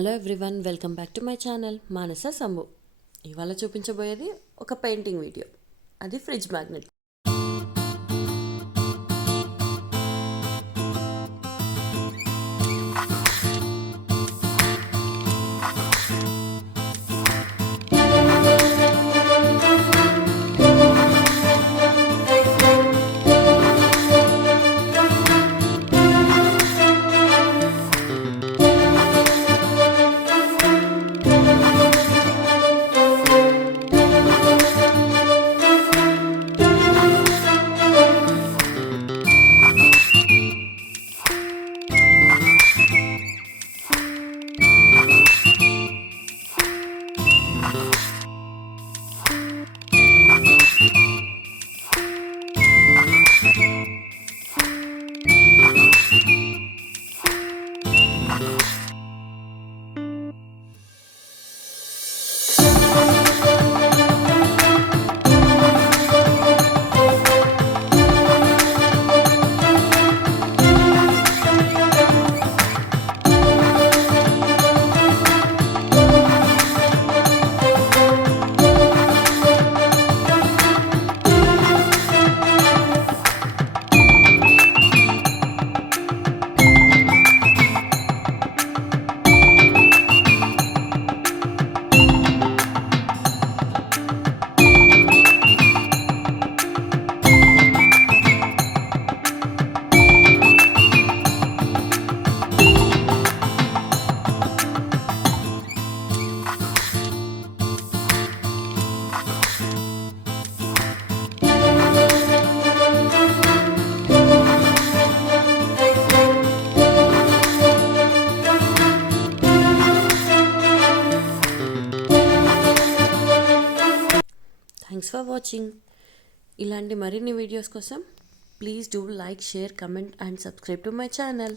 Hello everyone, welcome back to my channel Manasa Sambhu. ఇవాళ చూపించబోయేది ఒక పెయింటింగ్ వీడియో. అది fridge magnet. Thanks for watching. ఇలాంటి మరిన్ని వీడియోస్ కోసం please do like, share, comment and subscribe to my channel.